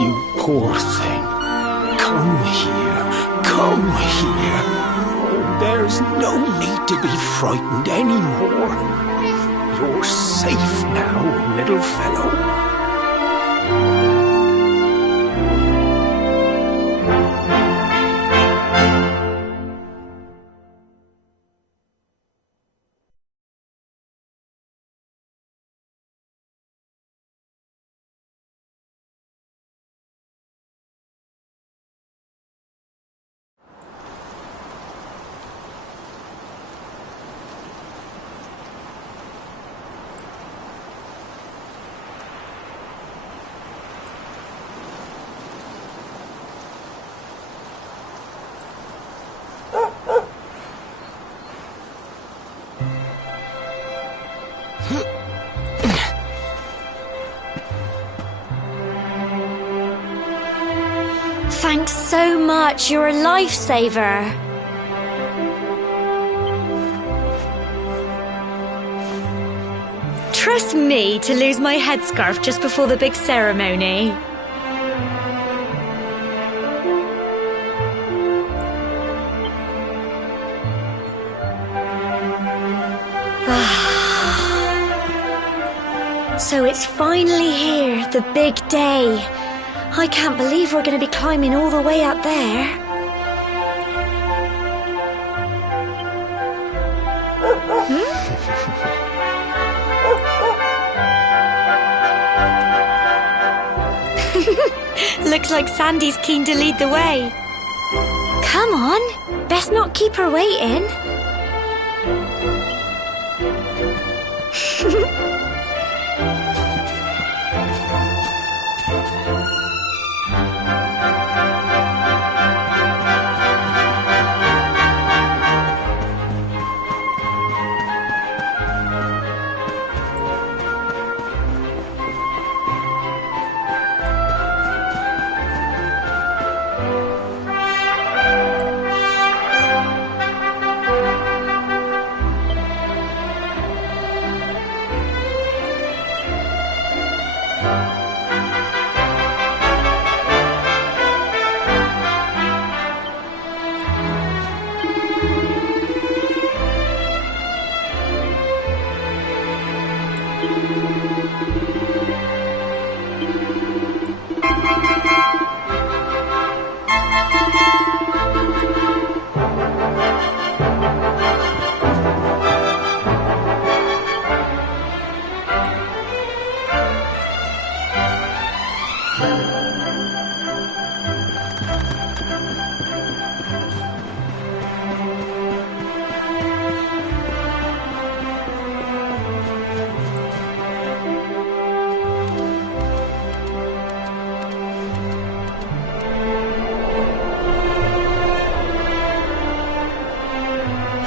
you poor thing. Come here. Come here. Oh, there's no need to be frightened anymore. You're safe now, little fellow. Thanks so much, you're a lifesaver. Trust me to lose my headscarf just before the big ceremony. So it's finally here, the big day. I can't believe we're going to be climbing all the way up there. Looks like Sandy's keen to lead the way. Come on, best not keep her waiting.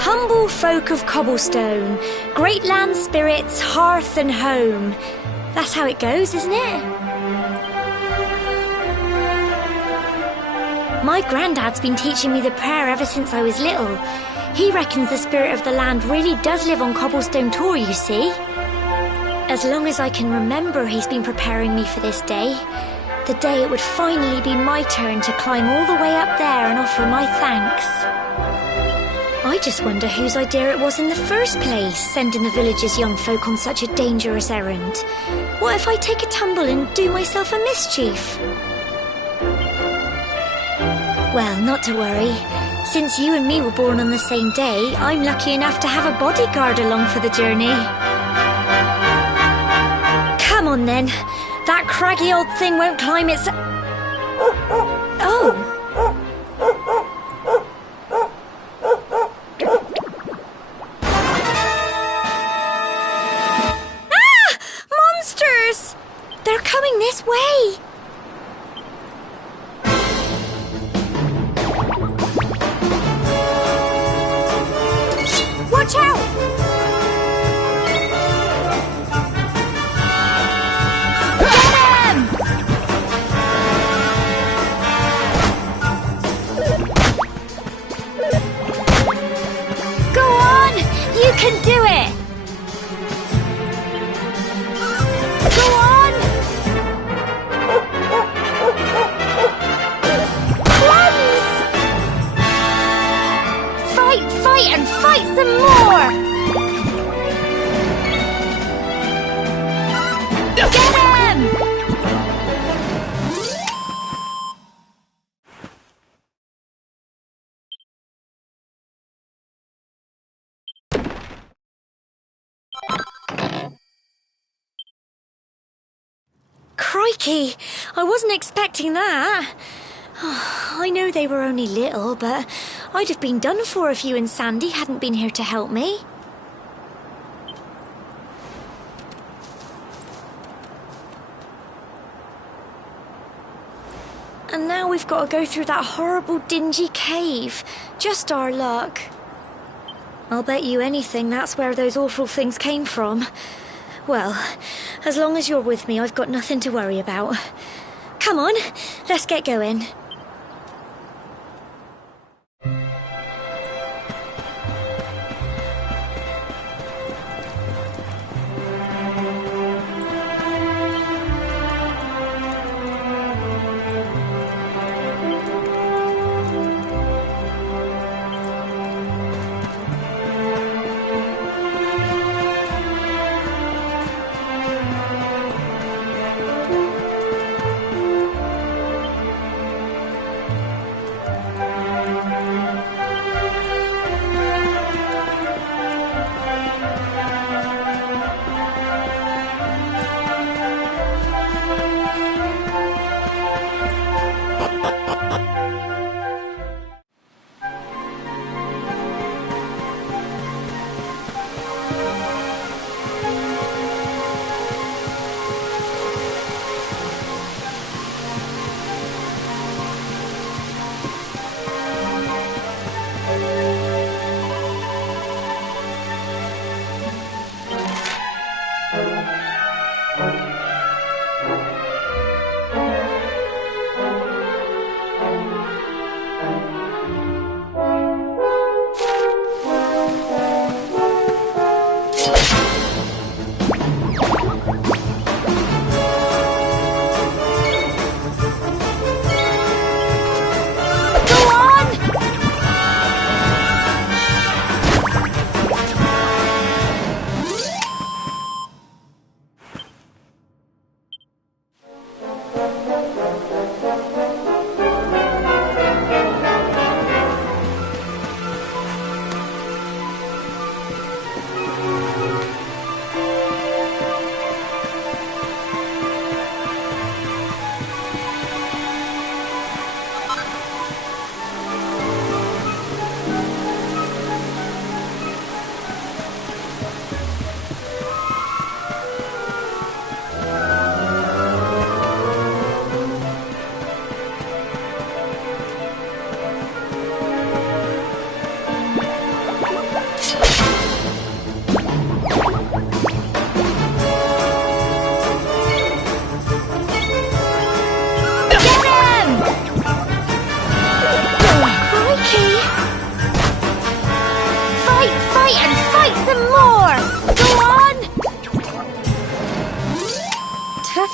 Humble folk of Cobblestone, great land spirits, hearth and home. That's how it goes, isn't it? My granddad's been teaching me the prayer ever since I was little. He reckons the spirit of the land really does live on Cobblestone Tor, you see. As long as I can remember, he's been preparing me for this day. The day it would finally be my turn to climb all the way up there and offer my thanks. I just wonder whose idea it was in the first place, sending the village's young folk on such a dangerous errand. What if I take a tumble and do myself a mischief? Well, not to worry. Since you and me were born on the same day, I'm lucky enough to have a bodyguard along for the journey. Come on then. That craggy old thing won't climb its... Oh! They're coming this way! Watch out! Get him! Go on! You can do it! Go on! Crikey! I wasn't expecting that. I know they were only little, but I'd have been done for if you and Sandy hadn't been here to help me. And now we've got to go through that horrible dingy cave. Just our luck. I'll bet you anything that's where those awful things came from. Well, as long as you're with me, I've got nothing to worry about. Come on, let's get going.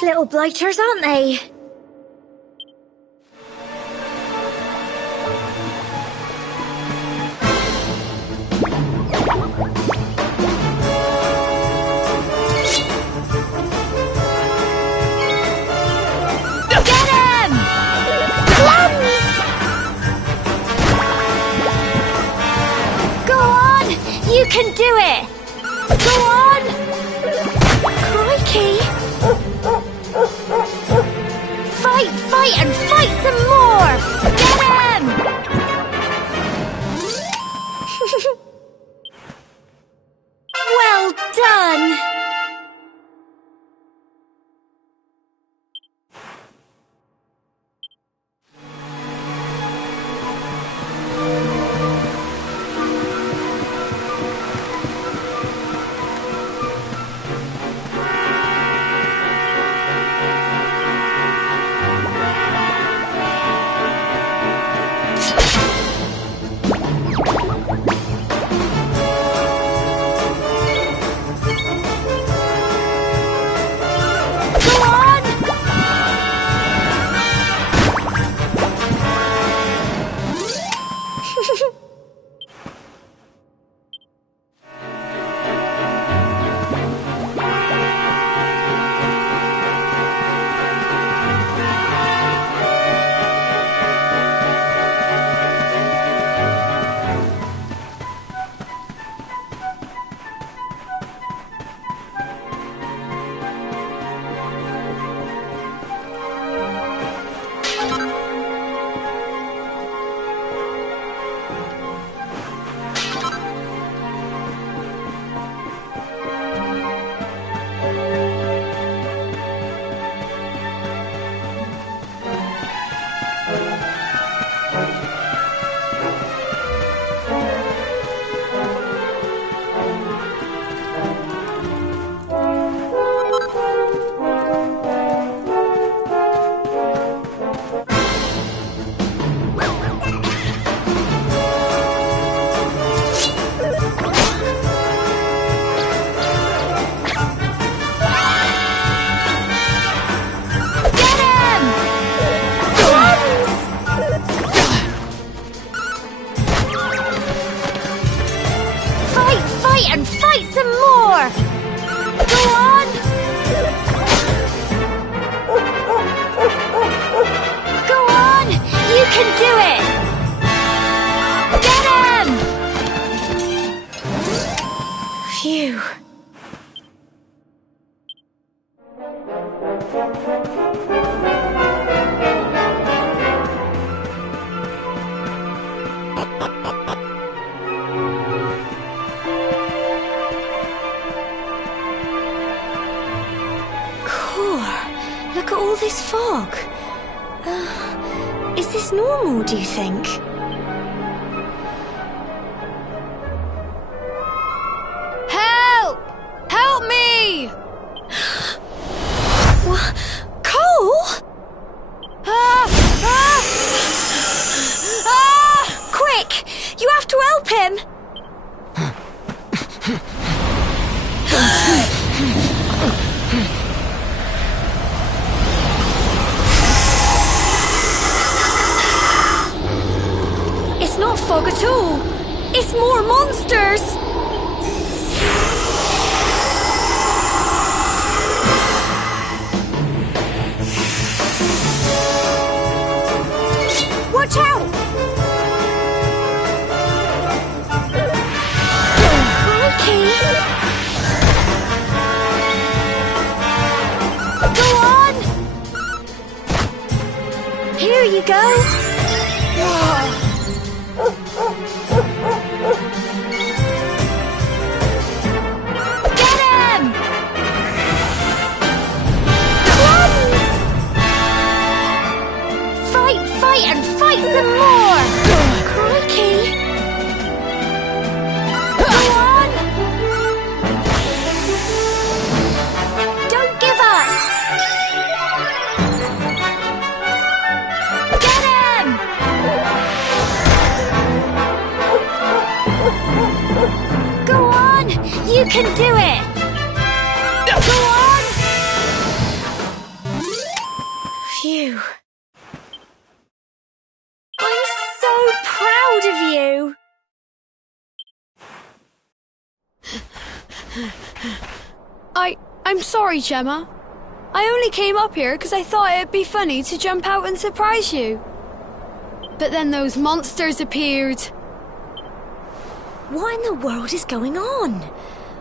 Little blighters, aren't they? Get him! Plums! Go on! You can do it! Go on! Crikey! Fight and fight some more! Get him! Well done! fog. Is this normal, do you think? Help! Help me! What? Cole? Quick! You have to help him! It's not fog at all. It's more monsters. Watch out! Crikey! Go on! Here you go. Get him! Crumbs! Fight, fight, and fight some more! Crikey! Go on! Don't give up! Get him! Go on! You can do it! Go on! Phew. I'm so proud of you! I'm sorry, Gemma. I only came up here because I thought it'd be funny to jump out and surprise you. But then those monsters appeared. What in the world is going on?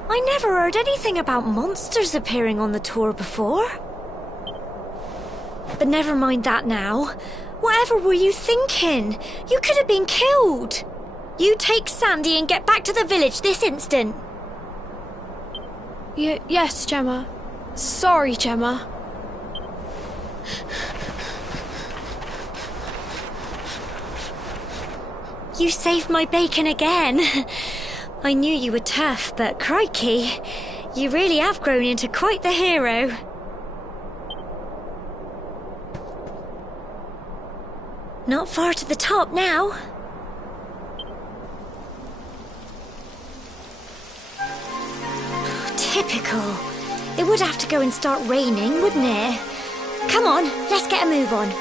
I never heard anything about monsters appearing on the tour before. But never mind that now. Whatever were you thinking? You could have been killed. You take Sandy and get back to the village this instant. Yes, Gemma. Sorry, Gemma. You saved my bacon again. I knew you were tough, but crikey, you really have grown into quite the hero. Not far to the top now. Typical. It would have to go and start raining, wouldn't it? Come on, let's get a move on.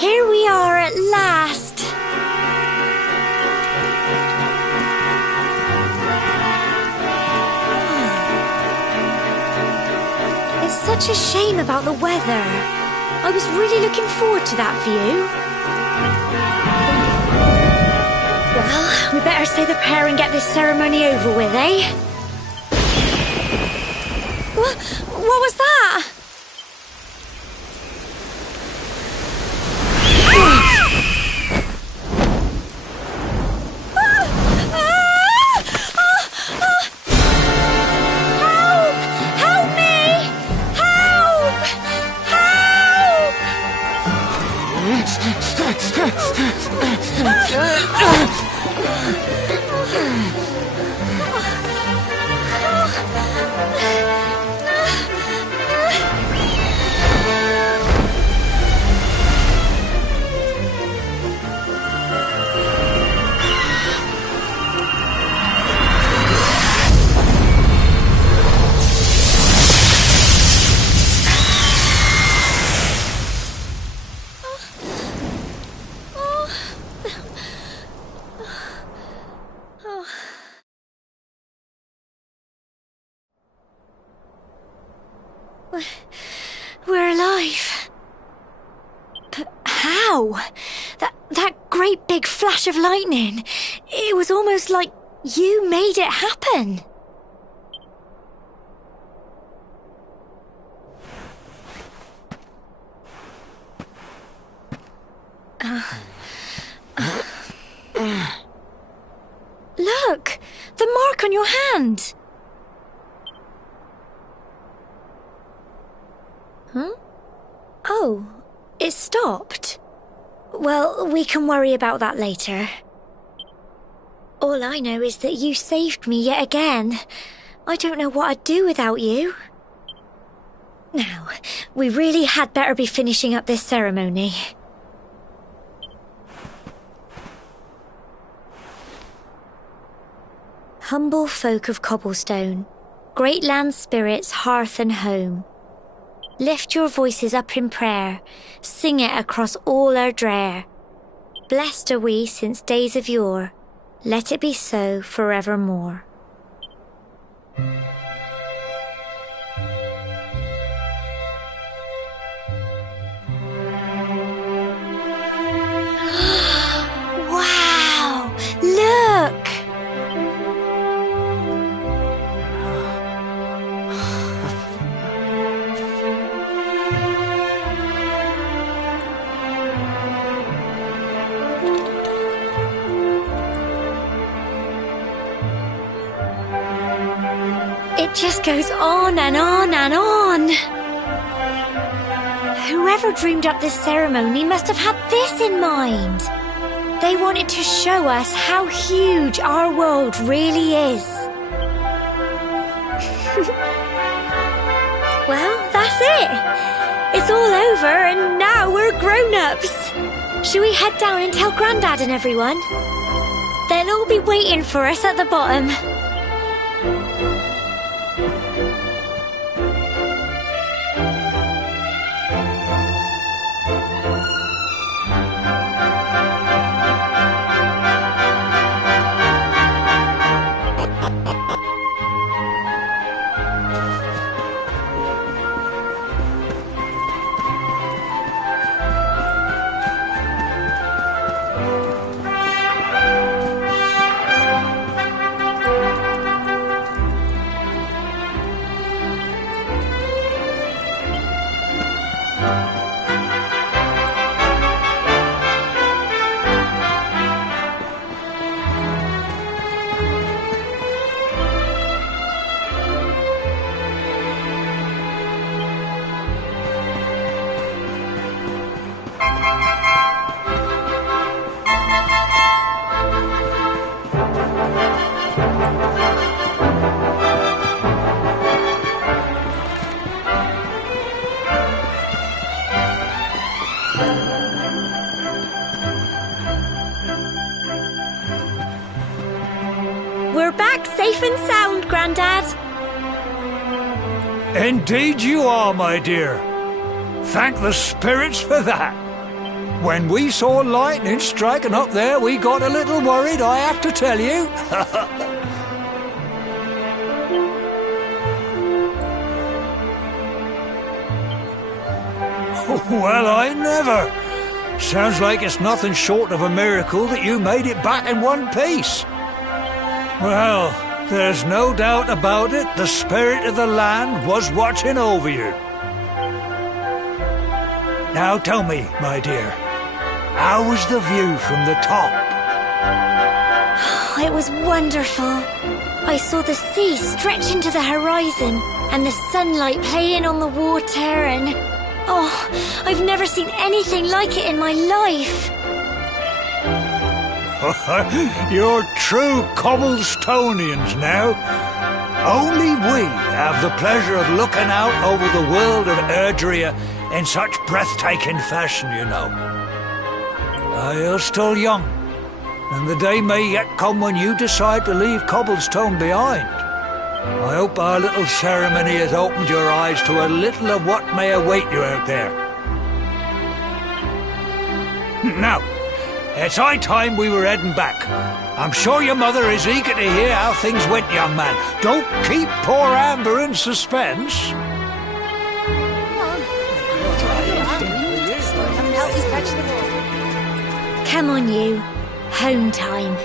Here we are at last. It's such a shame about the weather. I was really looking forward to that view. Well, we better say the prayer and get this ceremony over with, eh? What was that? Help! Help me! Help! we're alive. But how? That great big flash of lightning. It was almost like you made it happen. Look! The mark on your hand! Huh? Oh, it stopped. Well, we can worry about that later. All I know is that you saved me yet again. I don't know what I'd do without you. Now, we really had better be finishing up this ceremony. Humble folk of Cobblestone, great land spirits, hearth and home, lift your voices up in prayer, sing it across all our drear. Blessed are we since days of yore, let it be so forevermore. Wow! Look! It just goes on and on and on. Whoever dreamed up this ceremony must have had this in mind. They wanted to show us how huge our world really is. Well, that's it. It's all over and now we're grown-ups. Shall we head down and tell Grandad and everyone? They'll all be waiting for us at the bottom. We're back safe and sound, Grandad. Indeed you are, my dear. Thank the spirits for that. When we saw lightning striking up there, we got a little worried, I have to tell you. Well, I never. Sounds like it's nothing short of a miracle that you made it back in one piece. Well, there's no doubt about it, the spirit of the land was watching over you. Now tell me, my dear, how was the view from the top? It was wonderful. I saw the sea stretch into the horizon and the sunlight playing on the water and... oh, I've never seen anything like it in my life. You're true Cobblestonians now. Only we have the pleasure of looking out over the world of Erdrea in such breathtaking fashion, you know. You're still young, and the day may yet come when you decide to leave Cobblestone behind. I hope our little ceremony has opened your eyes to a little of what may await you out there. Now, it's high time we were heading back. I'm sure your mother is eager to hear how things went, young man. Don't keep poor Amber in suspense. Fetch the ball. Come on, you. Home time.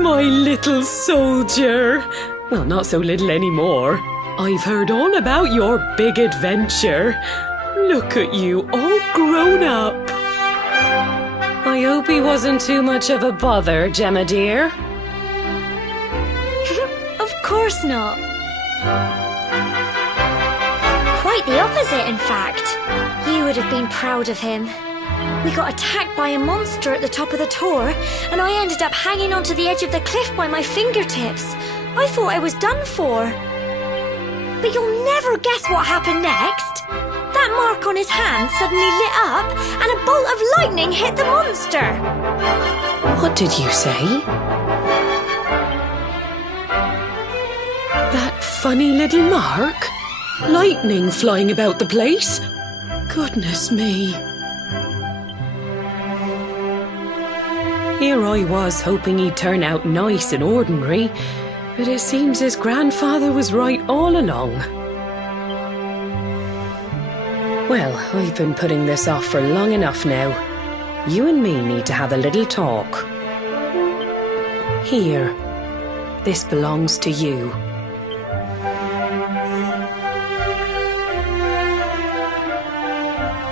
My little soldier. Well, not so little anymore. I've heard all about your big adventure. Look at you, all grown up. I hope he wasn't too much of a bother, Gemma dear. Of course not. Quite the opposite, in fact. You would have been proud of him. We got attacked by a monster at the top of the tor, and I ended up hanging onto the edge of the cliff by my fingertips. I thought I was done for. But you'll never guess what happened next. That mark on his hand suddenly lit up, and a bolt of lightning hit the monster. What did you say? That funny little mark? Lightning flying about the place? Goodness me. Here I was hoping he'd turn out nice and ordinary, but it seems his grandfather was right all along. Well, I've been putting this off for long enough now. You and me need to have a little talk. Here, this belongs to you.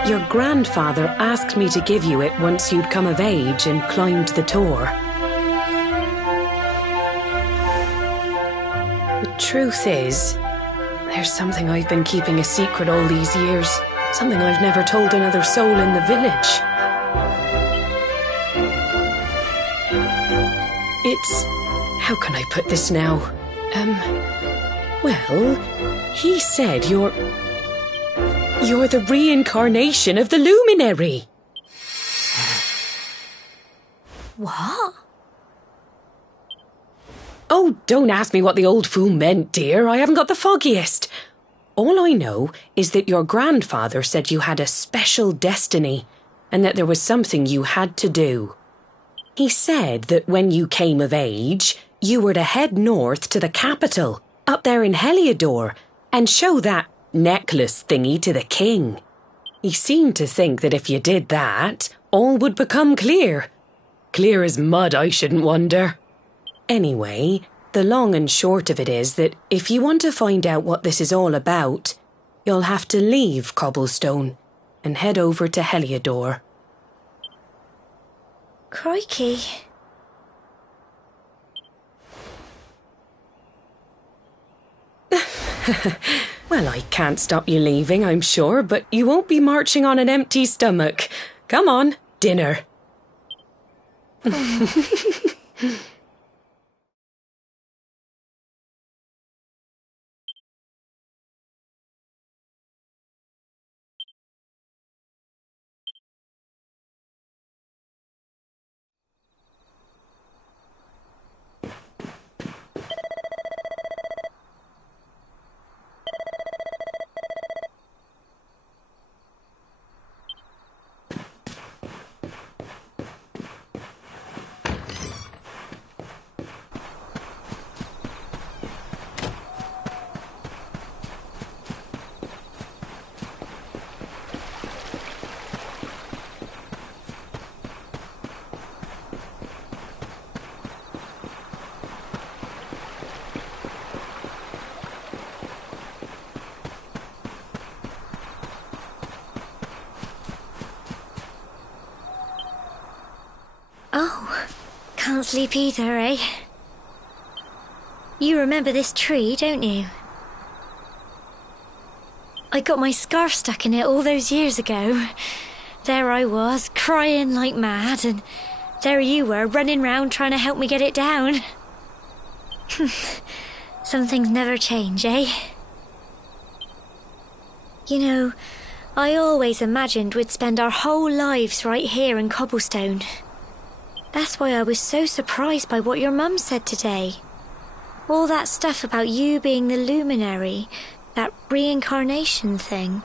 Your grandfather asked me to give you it once you'd come of age and climbed the tor. The truth is, there's something I've been keeping a secret all these years. Something I've never told another soul in the village. It's... how can I put this now? Well, he said you're the reincarnation of the luminary. What? Oh, don't ask me what the old fool meant, dear. I haven't got the foggiest. All I know is that your grandfather said you had a special destiny and that there was something you had to do. He said that when you came of age, you were to head north to the capital, up there in Heliodor, and show that necklace thingy to the king. He seemed to think that if you did that, all would become clear. Clear as mud, I shouldn't wonder. Anyway, the long and short of it is that if you want to find out what this is all about, you'll have to leave Cobblestone and head over to Heliodor. Crikey. Well, I can't stop you leaving, I'm sure, but you won't be marching on an empty stomach. Come on, dinner. can't sleep either, eh? You remember this tree, don't you? I got my scarf stuck in it all those years ago. There I was, crying like mad, and there you were, running round trying to help me get it down. Some things never change, eh? You know, I always imagined we'd spend our whole lives right here in Cobblestone. That's why I was so surprised by what your mum said today. All that stuff about you being the luminary, that reincarnation thing.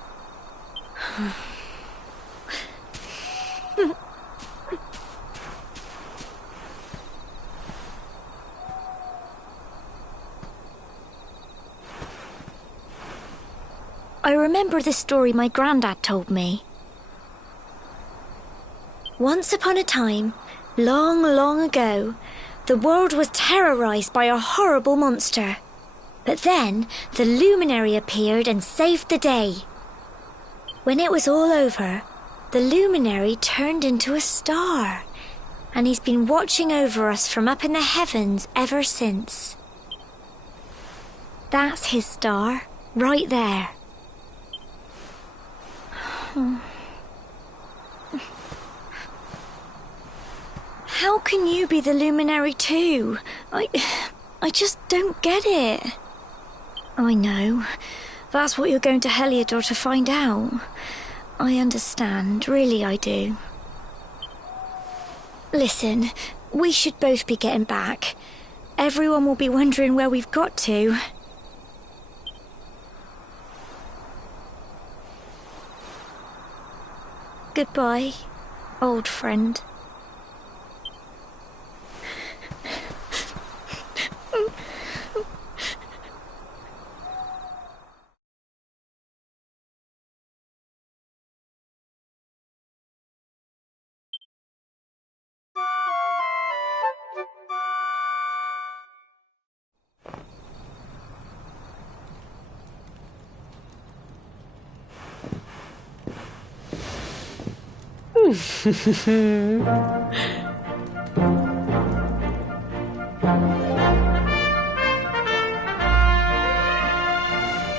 I remember the story my granddad told me. Once upon a time, long, long ago, the world was terrorized by a horrible monster. But then, the luminary appeared and saved the day. When it was all over, the luminary turned into a star, and he's been watching over us from up in the heavens ever since. That's his star, right there. How can you be the luminary too? I just don't get it. I know. That's what you're going to Heliodor to find out. I understand, really I do. Listen, we should both be getting back. Everyone will be wondering where we've got to. Goodbye, old friend.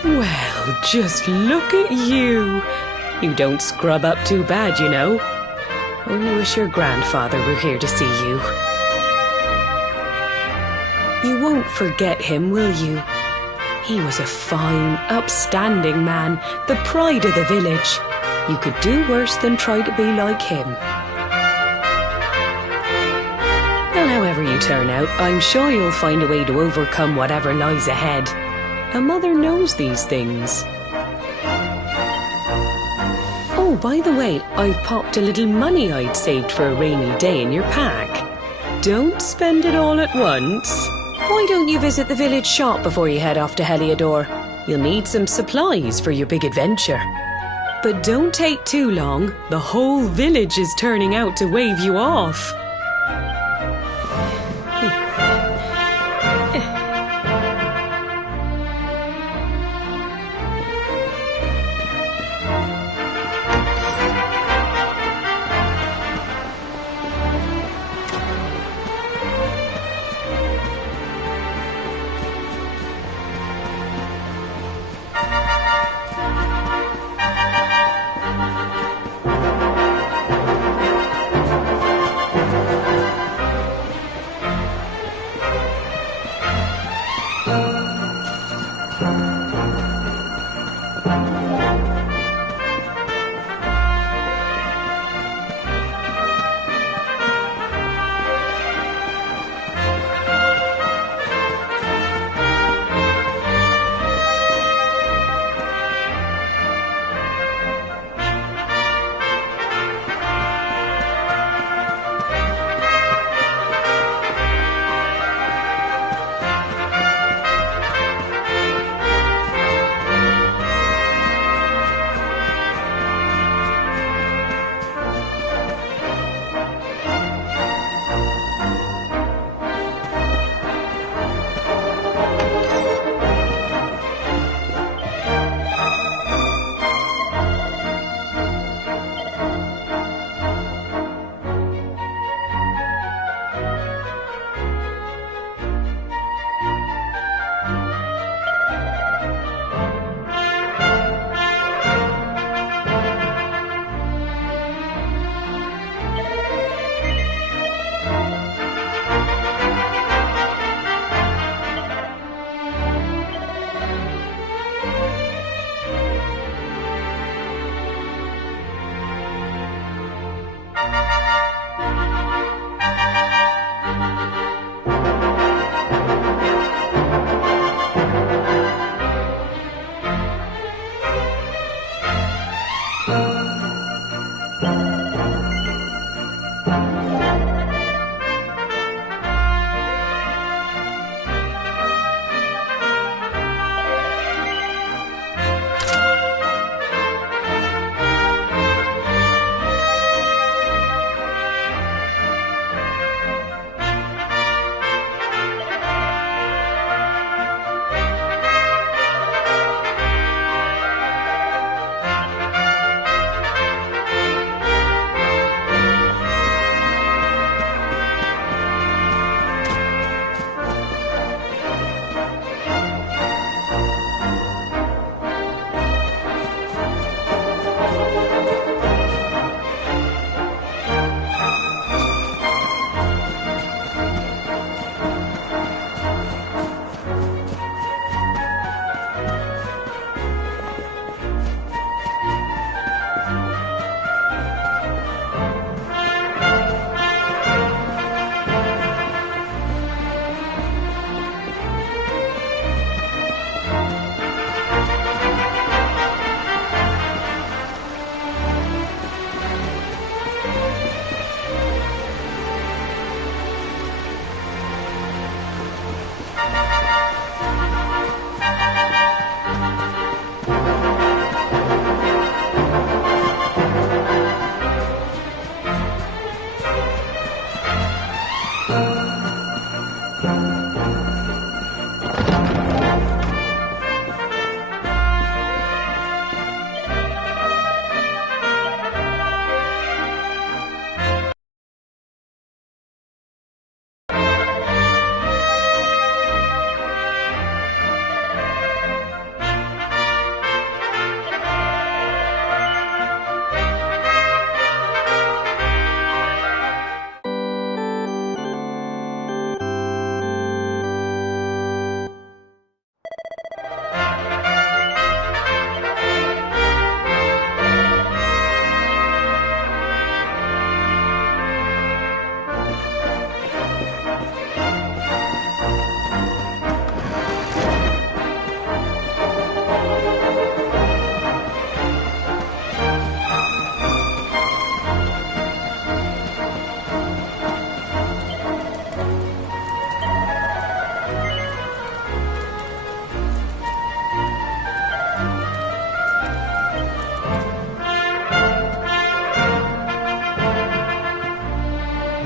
Well, just look at you. You don't scrub up too bad, you know. Only wish your grandfather were here to see you. You won't forget him, will you? He was a fine, upstanding man, the pride of the village. You could do worse than try to be like him. Well, however you turn out, I'm sure you'll find a way to overcome whatever lies ahead. A mother knows these things. Oh, by the way, I've popped a little money I'd saved for a rainy day in your pack. Don't spend it all at once. Why don't you visit the village shop before you head off to Heliodor? You'll need some supplies for your big adventure. But don't take too long. The whole village is turning out to wave you off.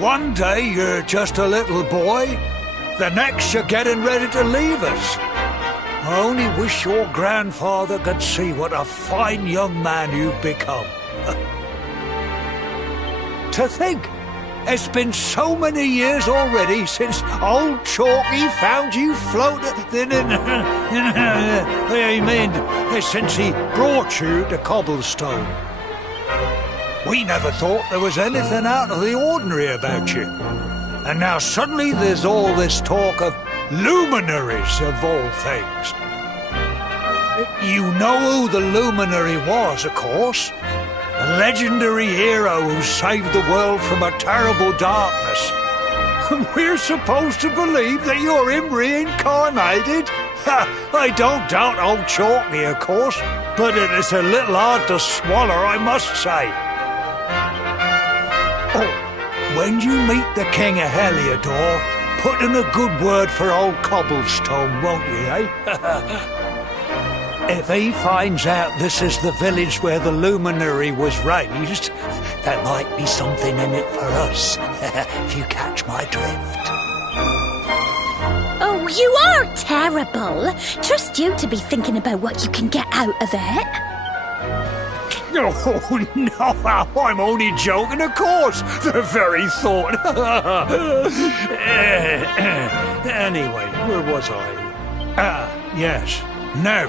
One day you're just a little boy, the next you're getting ready to leave us. I only wish your grandfather could see what a fine young man you've become. To think, it's been so many years already since old Chalky found you floating since he brought you to Cobblestone. We never thought there was anything out of the ordinary about you. And now suddenly there's all this talk of luminaries of all things. You know who the luminary was, of course. A legendary hero who saved the world from a terrible darkness. And we're supposed to believe that you're him reincarnated? I don't doubt old Chalky, of course, but it is a little hard to swallow, I must say. Oh, when you meet the King of Heliodor, put in a good word for old Cobblestone, won't you, eh? If he finds out this is the village where the luminary was raised, there might be something in it for us, if you catch my drift. Oh, you are terrible. Trust you to be thinking about what you can get out of it. Oh, no, I'm only joking, of course. The very thought. Anyway, where was I? Yes. Now,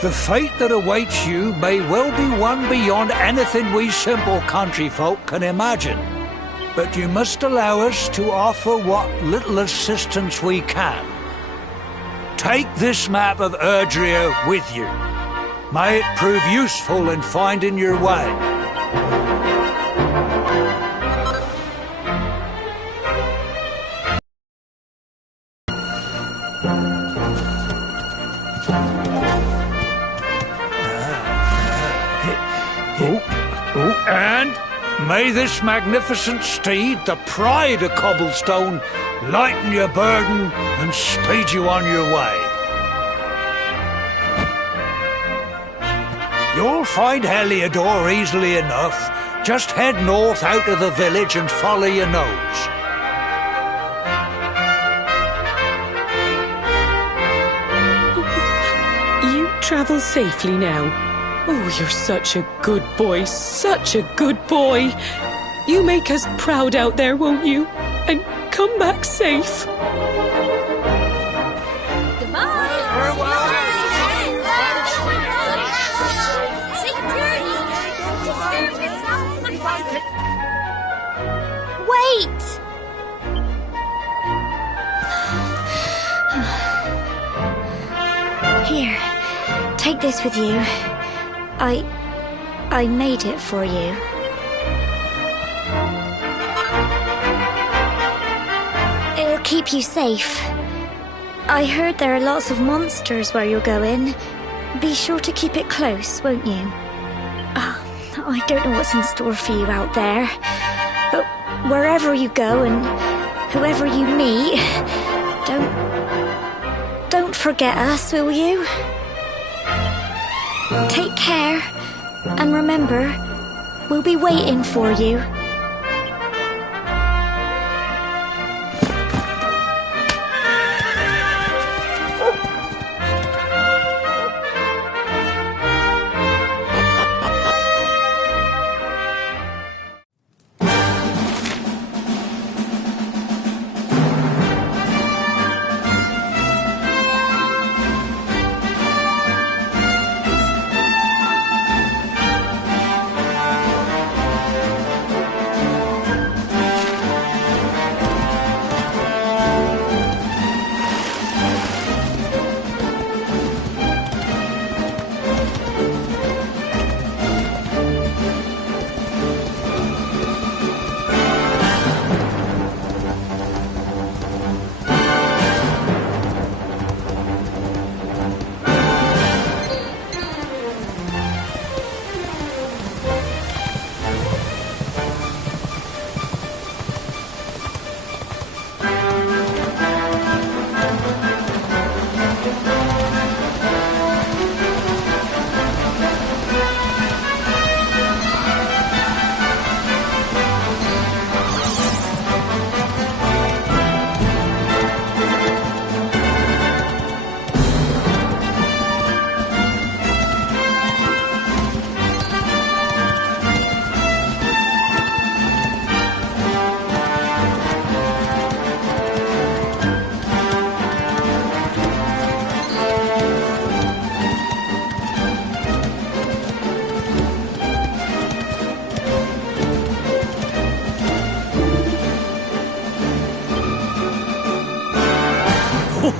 the fate that awaits you may well be one beyond anything we simple country folk can imagine. But you must allow us to offer what little assistance we can. Take this map of Erdrea with you. May it prove useful in finding your way. And may this magnificent steed, the pride of Cobblestone, lighten your burden and speed you on your way. You'll find Heliodor easily enough. Just head north out of the village and follow your nose. You travel safely now. Oh, you're such a good boy, such a good boy. You make us proud out there, won't you? And come back safe. Wait! Here, take this with you. I made it for you. It'll keep you safe. I heard there are lots of monsters where you're going. Be sure to keep it close, won't you? I don't know what's in store for you out there, but wherever you go and whoever you meet, don't forget us, will you? Take care, and remember, we'll be waiting for you.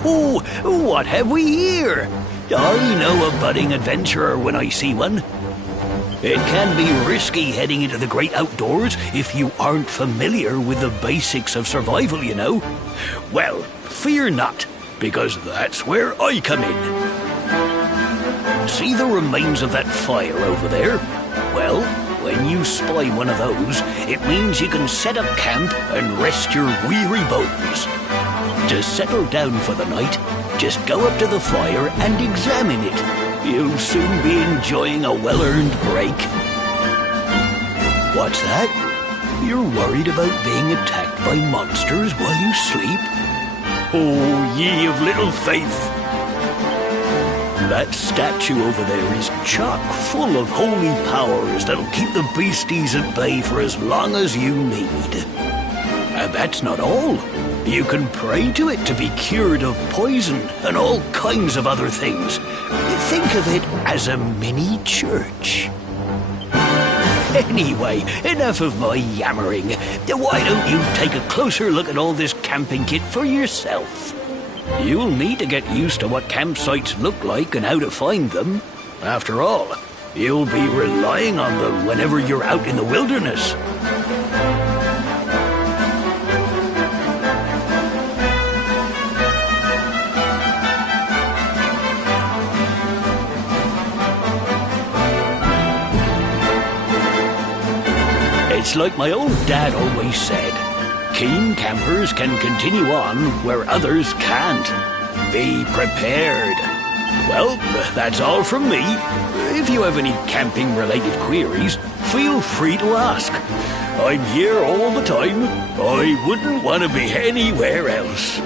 Oh, what have we here? I know a budding adventurer when I see one. It can be risky heading into the great outdoors if you aren't familiar with the basics of survival, you know. Well, fear not, because that's where I come in. See the remains of that fire over there? Well, when you spy one of those, it means you can set up camp and rest your weary bones. To settle down for the night, just go up to the fire and examine it. You'll soon be enjoying a well-earned break. What's that? You're worried about being attacked by monsters while you sleep? Oh, ye of little faith! That statue over there is chock full of holy powers that'll keep the beasties at bay for as long as you need. And that's not all. You can pray to it to be cured of poison and all kinds of other things. Think of it as a mini church. Anyway, enough of my yammering. Why don't you take a closer look at all this camping kit for yourself? You'll need to get used to what campsites look like and how to find them. After all, you'll be relying on them whenever you're out in the wilderness. It's like my old dad always said, keen campers can continue on where others can't. Be prepared. Well, that's all from me. If you have any camping-related queries, feel free to ask. I'm here all the time. I wouldn't want to be anywhere else.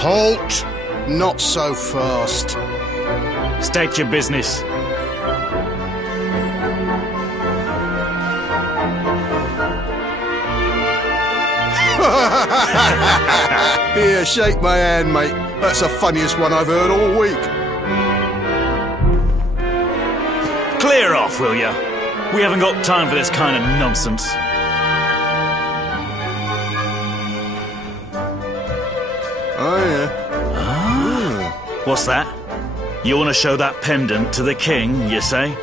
Halt! Not so fast. State your business. Here, shake my hand, mate. That's the funniest one I've heard all week. Clear off, will ya? We haven't got time for this kind of nonsense. Oh, yeah. What's that? You want to show that pendant to the king, you say?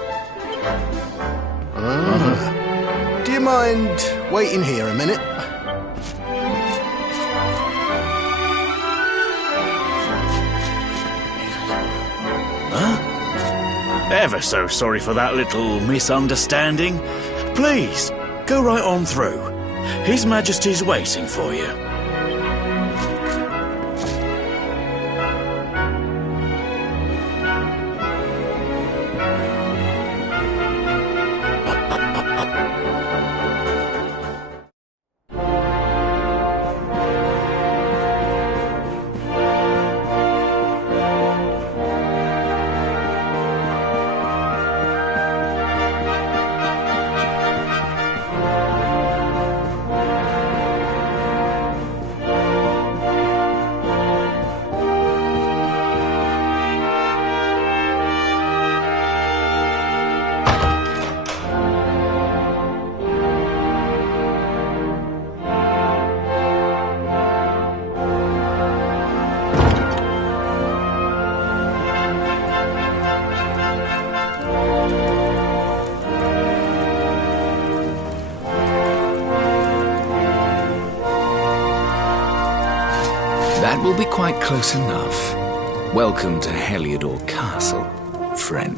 Do you mind waiting here a minute? Ever so sorry for that little misunderstanding. Please, go right on through. His Majesty's waiting for you. That will be quite close enough. Welcome to Heliodor Castle, friend.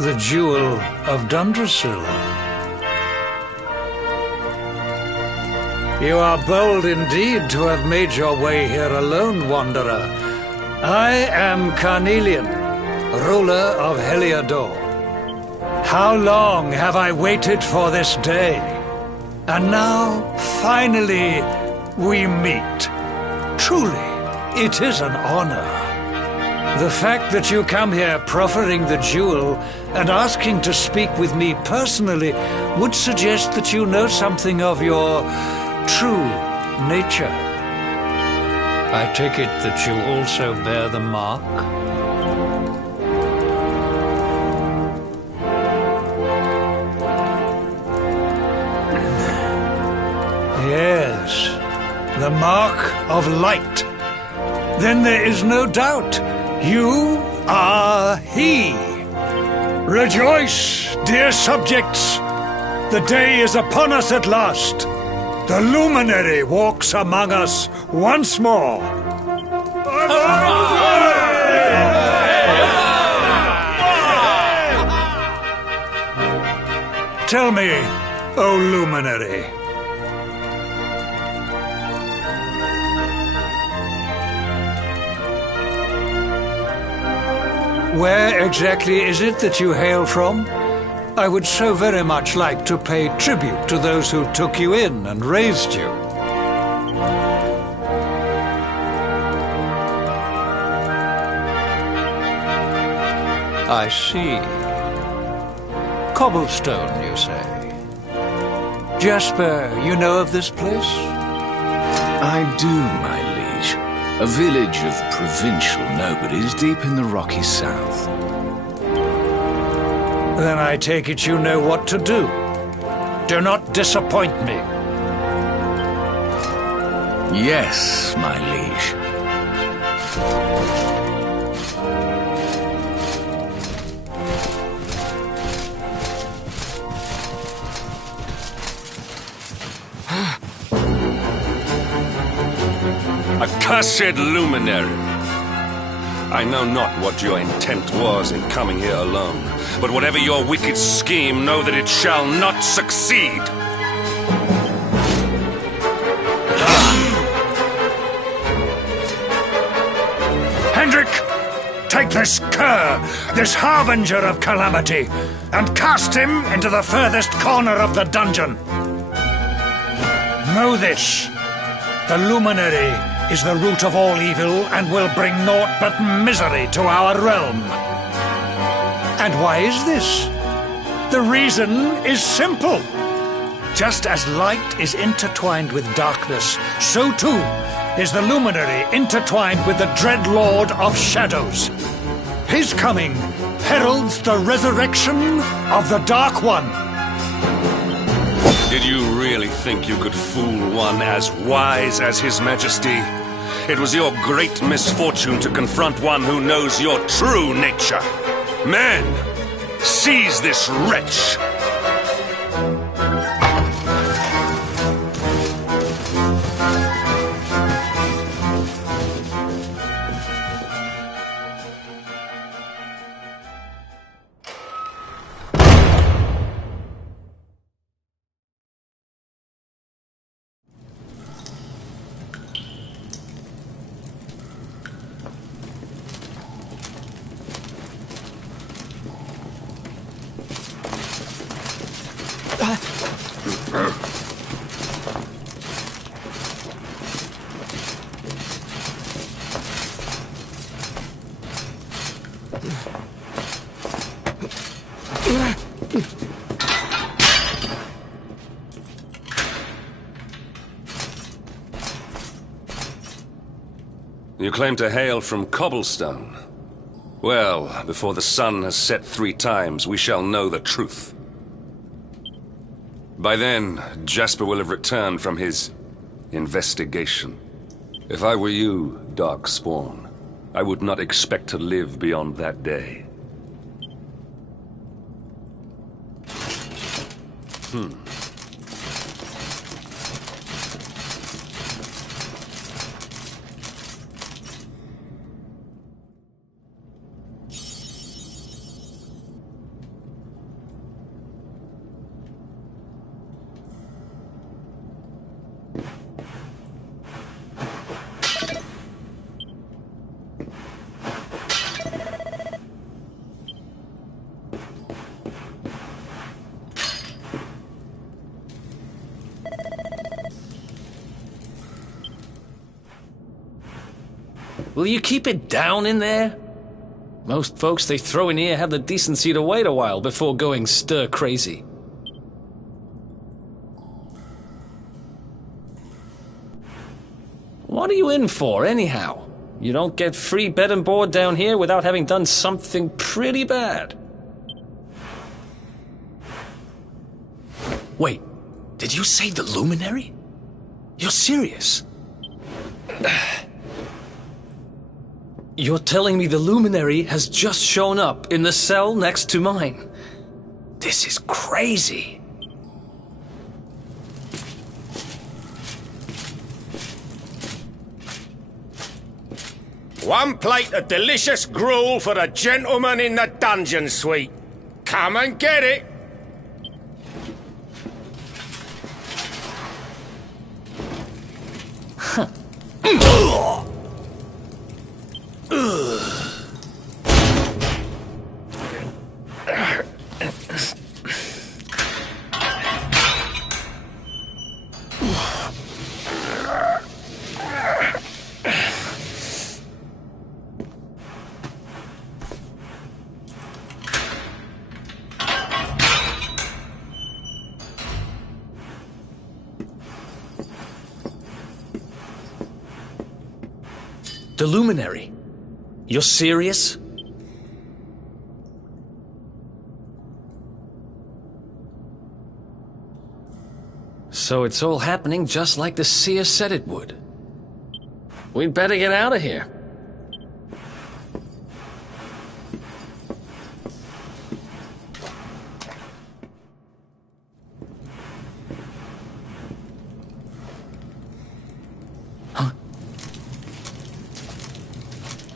The Jewel of Dundrasil. You are bold indeed to have made your way here alone, wanderer. I am Carnelian, ruler of Heliodor. How long have I waited for this day? And now, finally, we meet. Truly, it is an honor. The fact that you come here proffering the jewel and asking to speak with me personally would suggest that you know something of your true nature. I take it that you also bear the mark? Yes, the mark of light. Then there is no doubt. You are he. Rejoice, dear subjects. The day is upon us at last. The luminary walks among us once more. Tell me, O luminary, where exactly is it that you hail from? I would so very much like to pay tribute to those who took you in and raised you. I see. Cobblestone, you say? Jasper, you know of this place? I do, my liege. A village of provincial nobodies deep in the rocky south. Then I take it you know what to do. Do not disappoint me. Yes, my liege. Accursed luminary! I know not what your intent was in coming here alone, but whatever your wicked scheme, know that it shall not succeed! Hendrik! take this cur, this harbinger of calamity, and cast him into the furthest corner of the dungeon. Know this, the Luminary is the root of all evil and will bring naught but misery to our realm. And why is this? The reason is simple. Just as light is intertwined with darkness, so too is the Luminary intertwined with the dread Lord of Shadows. His coming heralds the resurrection of the Dark One. Did you really think you could fool one as wise as His Majesty? It was your great misfortune to confront one who knows your true nature. Men, seize this wretch! You claim to hail from Cobblestone. Well, before the sun has set 3 times, we shall know the truth. By then, Jasper will have returned from his investigation. If I were you, Darkspawn, I would not expect to live beyond that day. Will you keep it down in there? Most folks they throw in here have the decency to wait a while before going stir-crazy. What are you in for, anyhow? You don't get free bed and board down here without having done something pretty bad. Wait, did you say the Luminary? You're serious? You're telling me the Luminary has just shown up in the cell next to mine? This is crazy. One plate of delicious gruel for the gentleman in the dungeon suite. Come and get it. The Luminary? You're serious? So it's all happening just like the seer said it would. We'd better get out of here. Huh?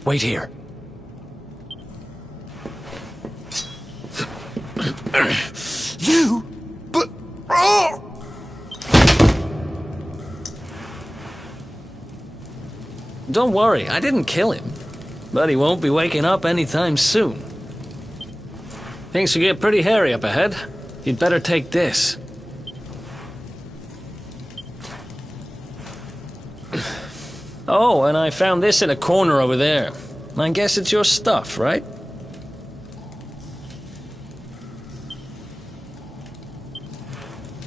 Wait here. You? But... Oh! Don't worry, I didn't kill him. but he won't be waking up anytime soon. Things will get pretty hairy up ahead. You'd better take this. Oh, and I found this in a corner over there. I guess it's your stuff, right?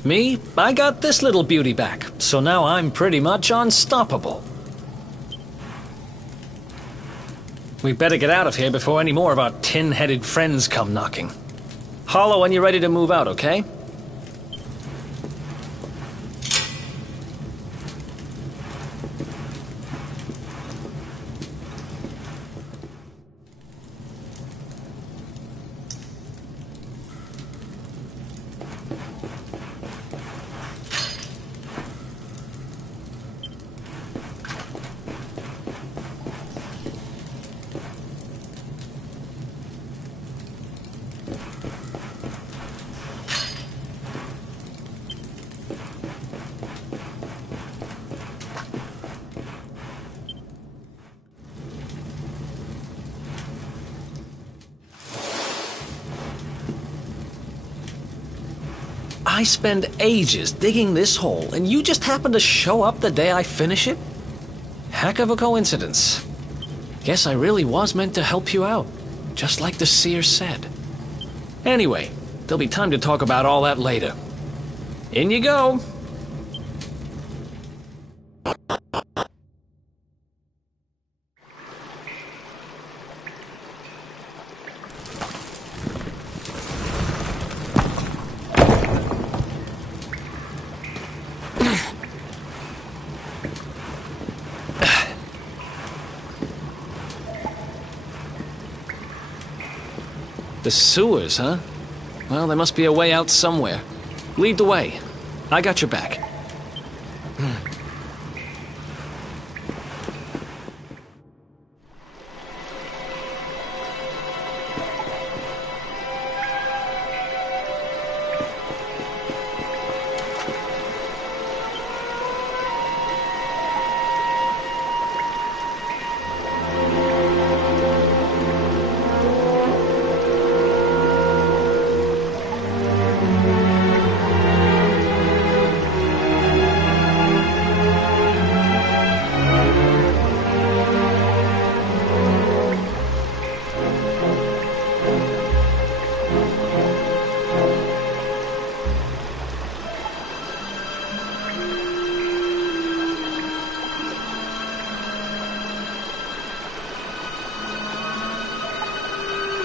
Me? I got this little beauty back, so now I'm pretty much unstoppable. We better get out of here before any more of our tin-headed friends come knocking. Holler when you're ready to move out, okay? I spend ages digging this hole, and you just happen to show up the day I finish it? Heck of a coincidence. Guess I really was meant to help you out, just like the seer said. Anyway, there'll be time to talk about all that later. In you go. The sewers, huh? Well, there must be a way out somewhere. Lead the way. I got your back.